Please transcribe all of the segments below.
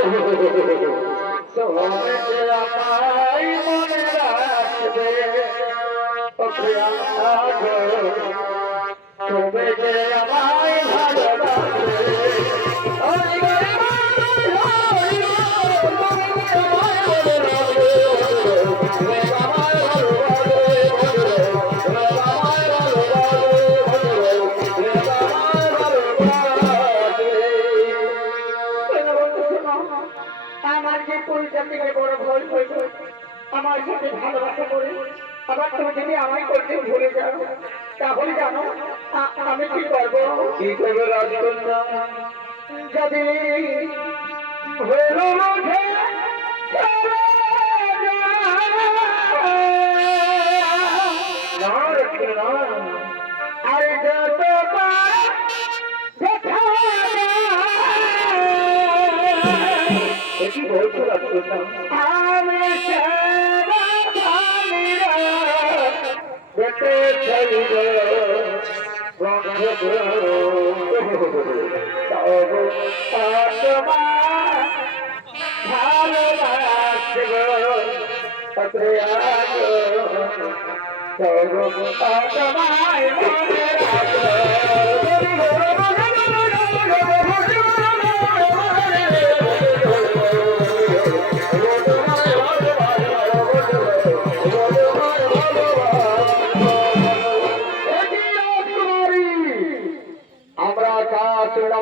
তুমি যে আমায় মনে রাখবে তুমি যে আমায় ভালোবাসবে আমার যে পরিচয় থেকে বড় ভয় হয়েছে আমার সাথে ভালোবাসা করে আবার তুমি যদি আমায় করতে ভুলে যাও তাহলে জানো আমি কি করবো রাজকন্যা যদি আর যত কি বলছো রাজকন্যা আমি বেটে চাইব ভালোবাসব তোমায় মনে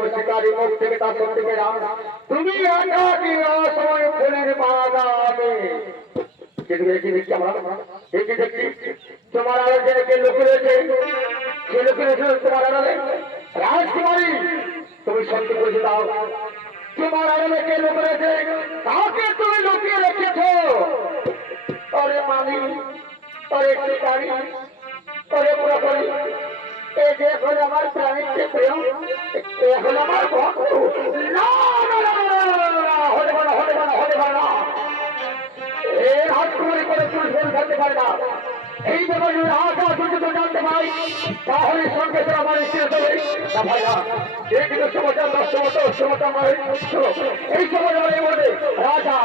শিকারী মুখ থেকে তার থেকে তুমি সময় ফোনের বাগানে তোমার আলো যে লোক রয়েছে সে লোক রয়েছে তোমার আড়ালে রাজকুমারী তুমি সত্যি করে দাও তোমার আড়ালে কে লোক রয়েছে কাকে তুমি লুকিয়ে রেখেছ তরে মানি তরে শিকারী তরে পুরোপুরি এই যে এখন আমার প্রাণীর প্রিয় এখন আমার ভক্ত না হতে পারে হতে পারে হতে পারে না এই রাজকুমারী করে তুমি ফোন করতে পারে না এই ব্যাপারে আশা পর্যন্ত জানতে পাই তাহলে সঙ্গে আমার স্থির দেবে না ভাই না এই কিন্তু সমাচার সমাচার আমার এই সমাচার রাজা